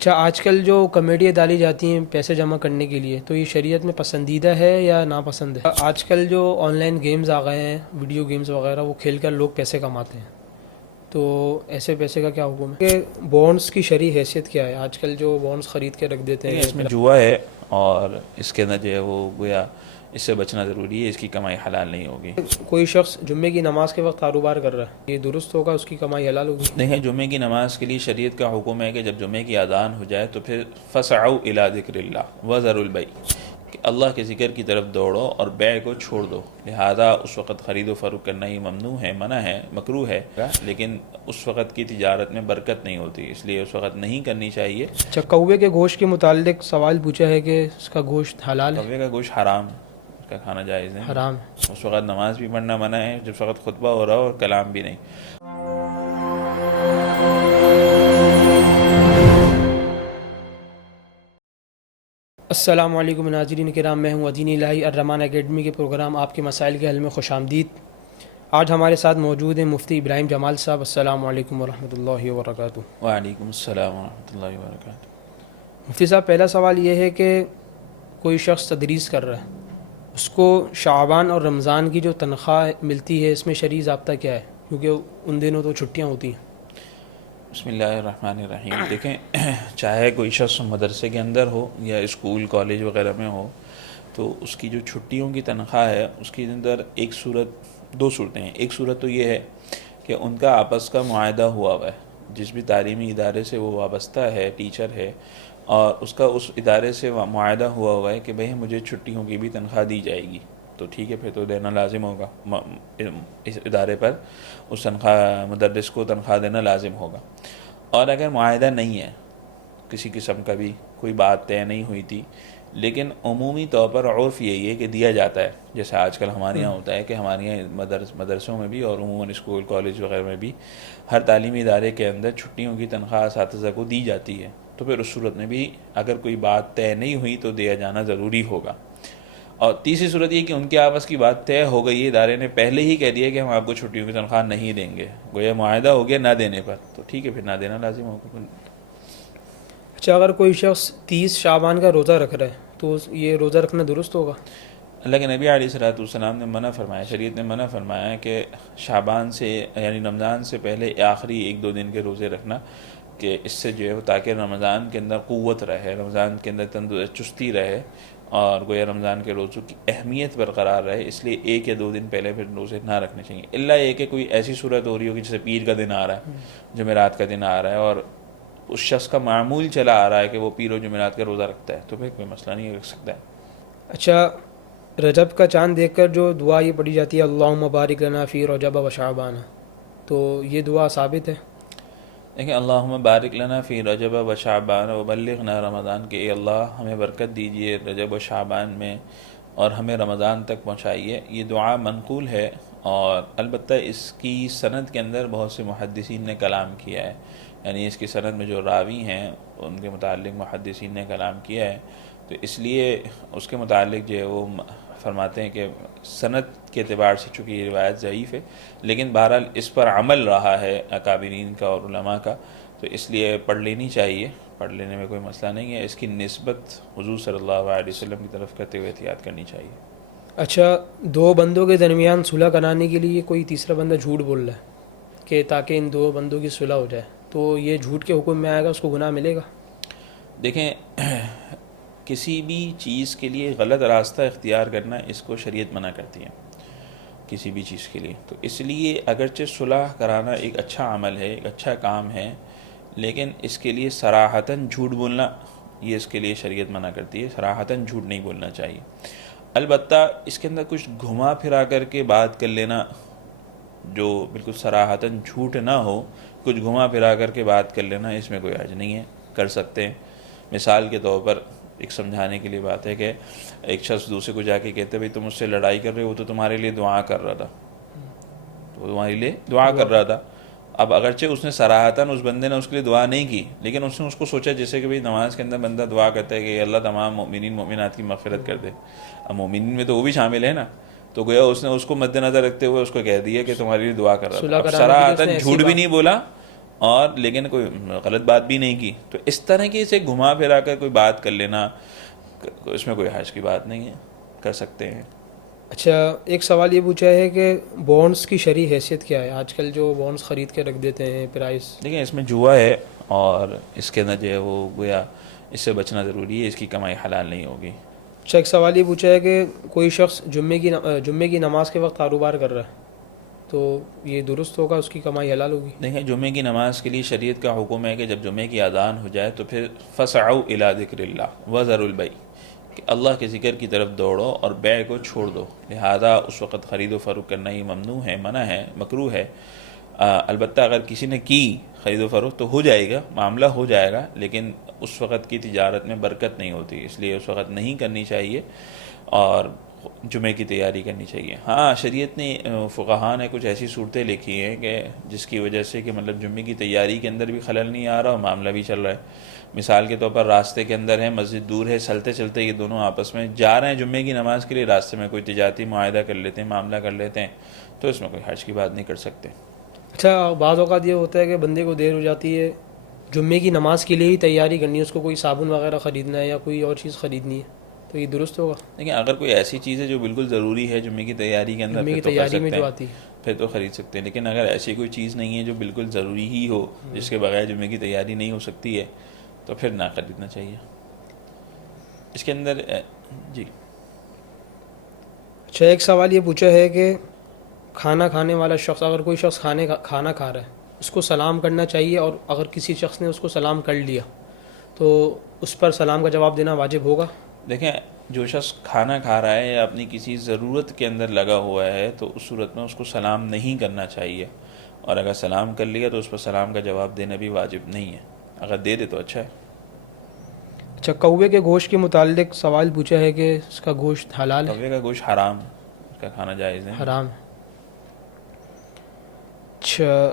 اچھا، آج کل جو کمیٹیاں ڈالی جاتی ہیں پیسے جمع کرنے کے لیے، تو یہ شریعت میں پسندیدہ ہے یا ناپسند ہے؟ آج کل جو آن لائن گیمز آ گئے ہیں، ویڈیو گیمز وغیرہ، وہ کھیل کر لوگ پیسے کماتے ہیں، تو ایسے پیسے کا کیا حکم ہے کہ بونڈز کی شرعی حیثیت کیا ہے؟ آج کل جو بونڈز خرید کے رکھ دیتے دیکھیں، ہیں اس میں جوا ہے اور اس کے اندر جو ہے وہ گویا اس سے بچنا ضروری ہے، اس کی کمائی حلال نہیں ہوگی۔ کوئی شخص جمعے کی نماز کے وقت کاروبار کر رہا ہے، یہ درست ہوگا؟ اس کی کمائی حلال ہوگی؟ دیکھیں، جمعے کی نماز کے لیے شریعت کا حکم ہے کہ جب جمعے کی اذان ہو جائے تو پھر فسعوا الی ذکر اللہ وذروا البیع، کہ اللہ کے ذکر کی طرف دوڑو اور بیع کو چھوڑ دو۔ لہذا اس وقت خرید و فروخت کرنا ہی ممنوع ہے، منع ہے، مکروہ ہے، لیکن اس وقت کی تجارت میں برکت نہیں ہوتی، اس لیے اس وقت نہیں کرنی چاہیے۔ اچھا، کوے کے گوشت کے متعلق سوال پوچھا ہے کہ اس کا گوشت حلال ہے؟ کوے کا گوشت حرام، اس کا کھانا جائز نہیں۔ حرام ہے۔ اس وقت نماز بھی پڑھنا منع ہے جس وقت خطبہ ہو رہا ہو، اور کلام بھی نہیں۔ السلام علیکم ناظرین کرام، میں ہوں دین الہی الرحمان اکیڈمی کے پروگرام آپ کے مسائل کے حل میں خوش آمدید۔ آج ہمارے ساتھ موجود ہیں مفتی ابراہیم جمال صاحب۔ السلام علیکم ورحمۃ اللہ وبرکاتہ۔ وعلیکم السلام ورحمۃ اللہ وبرکاتہ۔ مفتی صاحب، پہلا سوال یہ ہے کہ کوئی شخص تدریس کر رہا ہے، اس کو شعبان اور رمضان کی جو تنخواہ ملتی ہے، اس میں شرعی ضابطہ کیا ہے؟ کیونکہ ان دنوں تو چھٹیاں ہوتی ہیں۔ بسم اللہ الرحمن الرحیم۔ دیکھیں، چاہے کوئی شخص مدرسے کے اندر ہو یا اسکول کالج وغیرہ میں ہو، تو اس کی جو چھٹیوں کی تنخواہ ہے اس کے اندر دو صورتیں ہیں۔ ایک صورت تو یہ ہے کہ ان کا آپس کا معاہدہ ہوا ہے، جس بھی تعلیمی ادارے سے وہ وابستہ ہے، ٹیچر ہے، اور اس کا اس ادارے سے معاہدہ ہوا ہے کہ بھئی مجھے چھٹیوں کی بھی تنخواہ دی جائے گی، تو ٹھیک ہے، پھر تو دینا لازم ہوگا، اس ادارے پر اس مدرس کو تنخواہ دینا لازم ہوگا۔ اور اگر معاہدہ نہیں ہے، کسی قسم کا بھی کوئی بات طے نہیں ہوئی تھی، لیکن عمومی طور پر عرف یہی ہے کہ دیا جاتا ہے، جیسے آج کل ہمارے یہاں ہوتا ہے کہ ہمارے یہاں مدرسوں میں بھی اور عموماً اسکول کالج وغیرہ میں بھی ہر تعلیمی ادارے کے اندر چھٹیوں کی تنخواہ اساتذہ کو دی جاتی ہے، تو پھر اس صورت میں بھی اگر کوئی بات طے نہیں ہوئی تو دیا جانا ضروری ہوگا۔ اور تیسری صورت یہ کہ ان کے آپس کی بات طے ہو گئی ہے، ادارے نے پہلے ہی کہہ دیا کہ ہم آپ کو چھٹیوں کی تنخواہ نہیں دیں گے، گویا معاہدہ ہو گیا نہ دینے پر، تو ٹھیک ہے، پھر نہ دینا لازم ہوگا۔ اچھا، اگر کوئی شخص 30 شعبان کا روزہ رکھ رہا ہے تو یہ روزہ رکھنا درست ہوگا؟ اللہ کے نبی علیہ السلام نے منع فرمایا، شریعت نے منع فرمایا کہ شعبان سے یعنی رمضان سے پہلے آخری 1-2 دن کے روزے رکھنا، کہ اس سے جو ہے تاکہ رمضان کے اندر قوت رہے، رمضان کے اندر چستی رہے، اور گویا رمضان کے روزوں کی اہمیت برقرار رہے، اس لیے 1 یا 2 دن پہلے پھر روزے نہ رکھنے چاہیے، الا یہ کہ کوئی ایسی صورت ہو رہی ہوگی جیسے پیر کا دن آ رہا ہے، جمعرات کا دن آ رہا ہے، اور اس شخص کا معمول چلا آ رہا ہے کہ وہ پیر و جمعرات کا روزہ رکھتا ہے، تو پھر کوئی مسئلہ نہیں رکھ سکتا ہے۔ اچھا، رجب کا چاند دیکھ کر جو دعا یہ پڑھی جاتی ہے اللہم بارک لنا فی رجب و شعبان، تو یہ دعا ثابت ہے؟ دیکھیں، اللہم بارک لنا فی رجب و شعبان و بلغنا رمضان، کہ اے اللہ ہمیں برکت دیجئے رجب و شعبان میں اور ہمیں رمضان تک پہنچائیے، یہ دعا منقول ہے، اور البتہ اس کی سند کے اندر بہت سے محدثین نے کلام کیا ہے، یعنی اس کی سند میں جو راوی ہیں ان کے متعلق محدثین نے کلام کیا ہے، تو اس لیے اس کے متعلق جو ہے وہ فرماتے ہیں کہ سند کے اعتبار سے چونکہ یہ روایت ضعیف ہے، لیکن بہرحال اس پر عمل رہا ہے اکابرین کا اور علماء کا، تو اس لیے پڑھ لینی چاہیے، پڑھ لینے میں کوئی مسئلہ نہیں ہے، اس کی نسبت حضور صلی اللہ علیہ وسلم کی طرف کرتے ہوئے احتیاط کرنی چاہیے۔ اچھا، 2 بندوں کے درمیان صلح کرانے کے لیے کوئی تیسرا بندہ جھوٹ بول رہا ہے کہ تاکہ ان 2 بندوں کی صلح ہو جائے، تو یہ جھوٹ کے حکم میں آئے گا، اس کو گناہ ملے گا؟ دیکھیں، کسی بھی چیز کے لیے غلط راستہ اختیار کرنا اس کو شریعت منع کرتی ہے، کسی بھی چیز کے لیے، تو اس لیے اگرچہ صلح کرانا ایک اچھا عمل ہے، ایک اچھا کام ہے، لیکن اس کے لیے صراحتاً جھوٹ بولنا یہ اس کے لیے شریعت منع کرتی ہے، صراحتاً جھوٹ نہیں بولنا چاہیے۔ البتہ اس کے اندر کچھ گھما پھرا کر کے بات کر لینا، جو بالکل صراحتاً جھوٹ نہ ہو، کچھ گھما پھرا کر کے بات کر لینا، اس میں کوئی حرج نہیں ہے، کر سکتے ہیں۔ مثال کے طور پر ایک سمجھانے کے لیے بات ہے کہ ایک شخص دوسرے کو جا کے کہتے بھئی تم اس سے لڑائی کر رہے ہو، تو تمہارے لیے دعا کر رہا تھا، تو تمہارے لیے دعا کر رہا تھا۔ اب اگرچہ اس نے صراحتاً اس بندے نے اس کے لیے دعا نہیں کی، لیکن اس نے اس کو سوچا جیسے کہ بھئی نماز کے اندر بندہ دعا کرتا ہے کہ اللہ تمام مومنین مومنات کی مغفرت کر دے، اب مومنین میں تو وہ بھی شامل ہے نا، تو گویا اس نے اس کو مد نظر رکھتے ہوئے اس کو کہہ دیا کہ تمہارے لیے دعا کر رہا تھا، اب صراحتاً جھوٹ بھی نہیں بولا اور لیکن کوئی غلط بات بھی نہیں کی، تو اس طرح کی اسے گھما پھرا کر کوئی بات کر لینا، اس میں کوئی حرج کی بات نہیں ہے، کر سکتے ہیں۔ اچھا، ایک سوال یہ پوچھا ہے کہ بونڈز کی شرعی حیثیت کیا ہے؟ آج کل جو بونڈز خرید کے رکھ دیتے ہیں پرائز۔ دیکھیں اس میں جوا ہے، اور اس کے اندر جو ہے وہ گویا اس سے بچنا ضروری ہے، اس کی کمائی حلال نہیں ہوگی۔ اچھا، ایک سوال یہ پوچھا ہے کہ کوئی شخص جمعے کی نماز کے وقت کاروبار کر رہا ہے، تو یہ درست ہوگا؟ اس کی کمائی حلال ہوگی؟ دیکھیں جمعے کی نماز کے لیے شریعت کا حکم ہے کہ جب جمعے کی اذان ہو جائے تو پھر فسعوا الی ذکر اللہ وذروا البیع، کہ اللہ کے ذکر کی طرف دوڑو اور بیع کو چھوڑ دو، لہذا اس وقت خرید و فروخت کرنا یہ ممنوع ہے، منع ہے، مکروہ ہے۔ البتہ اگر کسی نے کی خرید و فروخت تو ہو جائے گا، معاملہ ہو جائے گا، لیکن اس وقت کی تجارت میں برکت نہیں ہوتی، اس لیے اس وقت نہیں کرنی چاہیے اور جمعے کی تیاری کرنی چاہیے۔ ہاں شریعت نے فقہاء نے کچھ ایسی صورتیں لکھی ہیں کہ جس کی وجہ سے کہ مطلب جمعے کی تیاری کے اندر بھی خلل نہیں آ رہا اور معاملہ بھی چل رہا ہے۔ مثال کے طور پر راستے کے اندر ہے، مسجد دور ہے، چلتے چلتے یہ دونوں آپس میں جا رہے ہیں جمعے کی نماز کے لیے، راستے میں کوئی تجارتی معاہدہ کر لیتے ہیں، معاملہ کر لیتے ہیں، تو اس میں کوئی حرج کی بات نہیں کر سکتے۔ اچھا، بعض اوقات یہ ہوتا ہے کہ بندے کو دیر ہو جاتی ہے، جمعے کی نماز کے لیے ہی تیاری کرنی ہے، اس کو کوئی صابن وغیرہ خریدنا ہے یا کوئی اور چیز خریدنی ہے، تو یہ درست ہوگا؟ لیکن اگر کوئی ایسی چیز ہے جو بالکل ضروری ہے جمعے کی تیاری کے اندر، جمعے کی پھر تو کر تیاری میں سکتے جو ہیں، آتی ہے۔ پھر تو خرید سکتے ہیں۔ لیکن اگر ایسی کوئی چیز نہیں ہے جو بالکل ضروری ہی ہو، جس کے بغیر جمعے کی تیاری نہیں ہو سکتی ہے، تو پھر نہ خریدنا چاہیے۔ اس کے اندر جی اچھا، ایک سوال یہ پوچھا ہے کہ کھانا کھانے والا شخص، اگر کوئی شخص کھانا کھا رہا ہے، اس کو سلام کرنا چاہیے، اور اگر کسی شخص نے اس کو سلام کر لیا تو اس پر سلام کا جواب دینا واجب ہوگا؟ دیکھیں، جو شخص کھانا کھا رہا ہے یا اپنی کسی ضرورت کے اندر لگا ہوا ہے تو اس صورت میں اس کو سلام نہیں کرنا چاہیے، اور اگر سلام کر لیا تو اس پر سلام کا جواب دینا بھی واجب نہیں ہے، اگر دے دے تو اچھا ہے۔ اچھا، کوے کے گوشت کے متعلق سوال پوچھا ہے کہ اس کا گوشت حلال ہے؟ کوے کا گوشت حرام، اس کا کھانا جائز نہیں۔ حرام ہے۔ اچھا،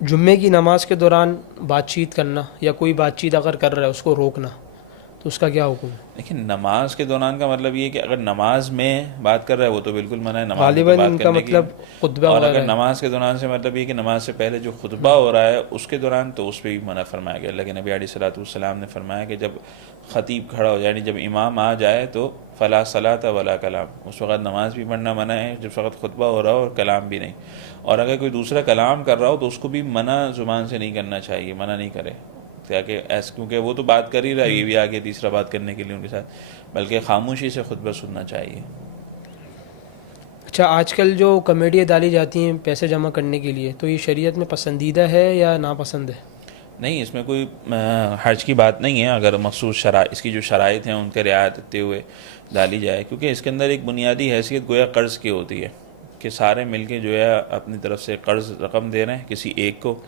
جمعے کی نماز کے دوران بات چیت کرنا یا کوئی بات چیت اگر کر رہا ہے اس کو روکنا، تو اس کا کیا حکم ہے؟ لیکن نماز کے دوران کا مطلب یہ ہے کہ اگر نماز میں بات کر رہا ہے وہ تو بالکل منع ہے نماز میں تو غالباً بات ان کا کرنے کی، مطلب خطبہ اور وغیرہ اگر ہے۔ نماز کے دوران سے مطلب یہ کہ نماز سے پہلے جو خطبہ ہو رہا ہے اس کے دوران، تو اس پہ بھی منع فرمایا گیا۔ لیکن نبی علیہ الصلوۃ والسلام نے فرمایا کہ جب خطیب کھڑا ہو جائے، یعنی جب امام آ جائے تو فلا صلاۃ ولا کلام، اس وقت نماز بھی پڑھنا منع ہے جب وقت خطبہ ہو رہا ہو، اور کلام بھی نہیں، اور اگر کوئی دوسرا کلام کر رہا ہو تو اس کو بھی منع زبان سے نہیں کرنا چاہیے، منع نہیں کرے، کیونکہ وہ تو بات کر ہی رہا ہے، یہ بھی آگے تیسرا بات کرنے کے لیے ان کے ساتھ، بلکہ خاموشی سے خطبہ سننا چاہیے۔ اچھا، آج کل جو کمیٹیاں ڈالی جاتی ہیں پیسے جمع کرنے کے لیے، تو یہ شریعت میں پسندیدہ ہے یا ناپسند ہے؟ نہیں، اس میں کوئی حرج کی بات نہیں ہے اگر مخصوص اس کی جو شرائط ہیں ان کے رعایت کرتے ہوئے ڈالی جائے، کیونکہ اس کے اندر ایک بنیادی حیثیت گویا قرض کی ہوتی ہے کہ سارے مل کے جو ہے اپنی طرف سے قرض رقم دے رہے ہیں کسی ایک کو،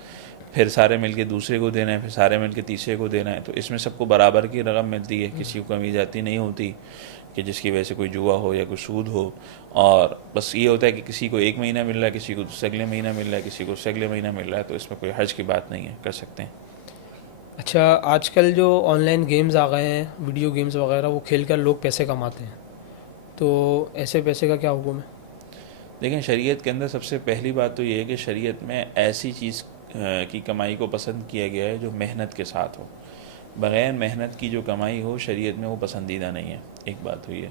پھر سارے مل کے دوسرے کو دے رہے ہیں، پھر سارے مل کے تیسرے کو دے رہے ہیں، تو اس میں سب کو برابر کی رقم ملتی ہے، کسی کو کمی زیادتی نہیں ہوتی کہ جس کی وجہ سے کوئی جوا ہو یا کوئی سود ہو، اور بس یہ ہوتا ہے کہ کسی کو ایک مہینہ مل رہا ہے، کسی کو اس سے اگلے مہینہ مل رہا ہے، کسی کو اس سے اگلے مہینہ مل رہا ہے، تو اس میں کوئی حرج کی بات نہیں ہے، کر سکتے ہیں۔ اچھا، آج کل جو آن لائن گیمز آ گئے ہیں، ویڈیو گیمز وغیرہ، وہ کھیل کر لوگ پیسے کماتے ہیں، تو ایسے پیسے کا کیا حکم ہے؟ لیکن شریعت کے اندر سب سے پہلی بات تو یہ ہے کہ شریعت میں ایسی چیز کی کمائی کو پسند کیا گیا ہے جو محنت کے ساتھ ہو، بغیر محنت کی جو کمائی ہو شریعت میں وہ پسندیدہ نہیں ہے، ایک بات ہوئی ہے۔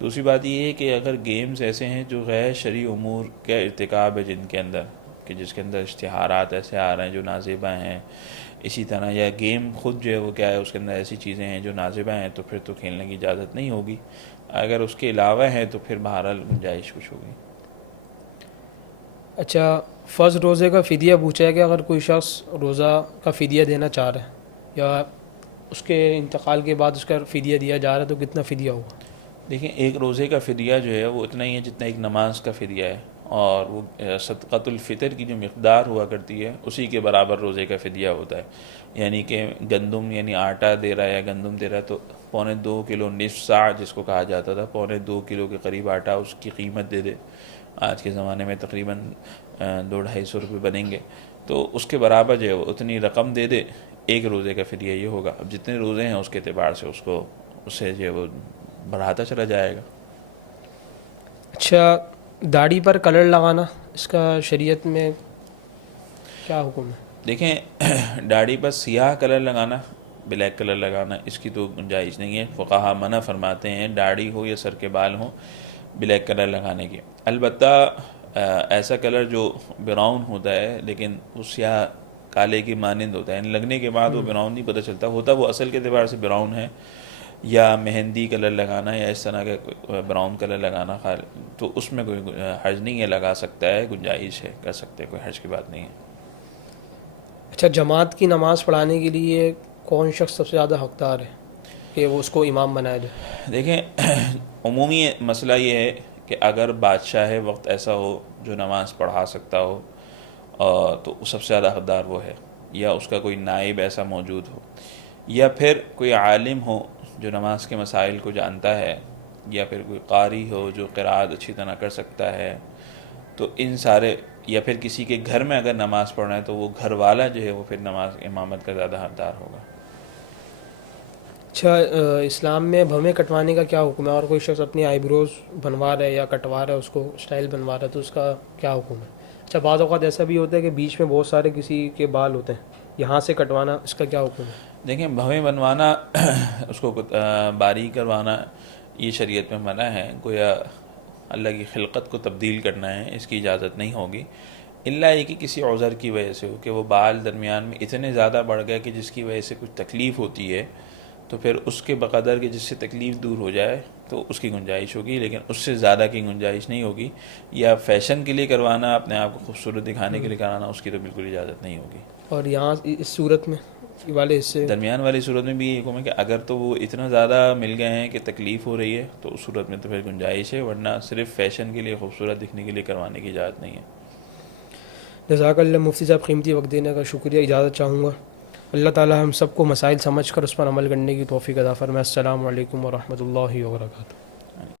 دوسری بات یہ ہے کہ اگر گیمز ایسے ہیں جو غیر شرعی امور کا ارتکاب ہے جن کے اندر، کہ جس کے اندر اشتہارات ایسے آ رہے ہیں جو نازیبہ ہیں، اسی طرح یا گیم خود جو ہے وہ کیا ہے اس کے اندر ایسی چیزیں ہیں جو نازیبہ ہیں، تو پھر تو کھیلنے کی اجازت نہیں ہوگی، اگر اس کے علاوہ ہے تو پھر بہرحال گنجائش کچھ ہوگی۔ اچھا، فرض روزے کا فدیہ پوچھا ہے کہ اگر کوئی شخص روزہ کا فدیہ دینا چاہ رہا ہے یا اس کے انتقال کے بعد اس کا فدیہ دیا جا رہا ہے، تو کتنا فدیہ ہوگا؟ دیکھیں، ایک روزے کا فدیہ جو ہے وہ اتنا ہی ہے جتنا ایک نماز کا فدیہ ہے، اور وہ صدقۃ الفطر کی جو مقدار ہوا کرتی ہے اسی کے برابر روزے کا فدیہ ہوتا ہے، یعنی کہ گندم یعنی آٹا دے رہا ہے یا گندم دے رہا ہے تو 2.25 کلو نصف ساع جس کو کہا جاتا تھا، 2.25 کلو کے قریب آٹا اس کی قیمت دے دے، آج کے زمانے میں تقریباً 200-250 روپے بنیں گے، تو اس کے برابر جو ہے وہ اتنی رقم دے دے، ایک روزے کا فدیہ یہ ہوگا۔ اب جتنے روزے ہیں اس کے اعتبار سے اس سے جو ہے وہ بڑھاتا چلا جائے گا۔ اچھا، داڑھی پر کلر لگانا، اس کا شریعت میں کیا حکم ہے؟ دیکھیں داڑھی پر سیاہ کلر لگانا، بلیک کلر لگانا، اس کی تو گنجائش نہیں ہے. فقہا منع فرماتے ہیں داڑھی ہو یا سر کے بال ہوں بلیک کلر لگانے کی. البتہ ایسا کلر جو براؤن ہوتا ہے لیکن وہ سیاہ کالے کی مانند ہوتا ہے، یعنی لگنے کے بعد وہ براؤن نہیں پتہ چلتا ہوتا، وہ اصل کے اعتبار سے براؤن ہے. یا مہندی کلر لگانا یا اس طرح کا براؤن کلر لگانا تو اس میں کوئی حرج نہیں ہے، لگا سکتا ہے، گنجائش ہے، کر سکتے ہیں، کوئی حرج کی بات نہیں ہے. اچھا، جماعت کی نماز پڑھانے کے لیے کون شخص سب سے زیادہ حقدار ہے کہ وہ اس کو امام بنایا جائے؟ دیکھیں عمومی مسئلہ یہ ہے کہ اگر بادشاہ وقت ایسا ہو جو نماز پڑھا سکتا ہو تو سب سے زیادہ حقدار وہ ہے، یا اس کا کوئی نائب ایسا موجود ہو، یا پھر کوئی عالم ہو جو نماز کے مسائل کو جانتا ہے، یا پھر کوئی قاری ہو جو قرات اچھی طرح کر سکتا ہے. تو ان سارے، یا پھر کسی کے گھر میں اگر نماز پڑھنا ہے تو وہ گھر والا جو ہے وہ پھر نماز امامت کا زیادہ حقدار ہوگا. اچھا، اسلام میں بھویں کٹوانے کا کیا حکم ہے؟ اور کوئی شخص اپنی آئی بروز بنوا رہا ہے یا کٹوا رہا ہے، اس کو اسٹائل بنوا رہا ہے، تو اس کا کیا حکم ہے؟ اچھا، بعض اوقات ایسا بھی ہوتا ہے کہ بیچ میں بہت سارے کسی کے بال ہوتے ہیں، یہاں سے کٹوانا، اس کا کیا حکم ہے؟ دیکھیں بھویں بنوانا اس کو باریک کروانا یہ شریعت میں منع ہے. گویا اللہ کی خلقت کو تبدیل کرنا ہے، اس کی اجازت نہیں ہوگی، الا یہ کہ کسی عذر کی وجہ سے ہو کہ وہ بال درمیان میں اتنے زیادہ بڑھ گئے کہ جس کی وجہ سے کچھ تکلیف ہوتی ہے، تو پھر اس کے بقدر کہ جس سے تکلیف دور ہو جائے تو اس کی گنجائش ہوگی، لیکن اس سے زیادہ کی گنجائش نہیں ہوگی. یا فیشن کے لیے کروانا، اپنے آپ کو خوبصورت دکھانے کے لیے کرانا، اس کی تو بالکل اجازت نہیں ہوگی. اور یہاں اس صورت میں والے حصے درمیان والی صورت میں بھی یہ حکم ہے کہ اگر تو وہ اتنا زیادہ مل گئے ہیں کہ تکلیف ہو رہی ہے تو اس صورت میں تو پھر گنجائش ہے، ورنہ صرف فیشن کے لیے، خوبصورت دکھنے کے لیے کروانے کی اجازت نہیں ہے. جزاک اللہ مفتی صاحب، قیمتی وقت دینے کا شکریہ. اجازت چاہوں گا. اللہ تعالی ہم سب کو مسائل سمجھ کر اس پر عمل کرنے کی توفیق عطا فرمائے. السلام علیکم ورحمۃ اللہ وبرکاتہ.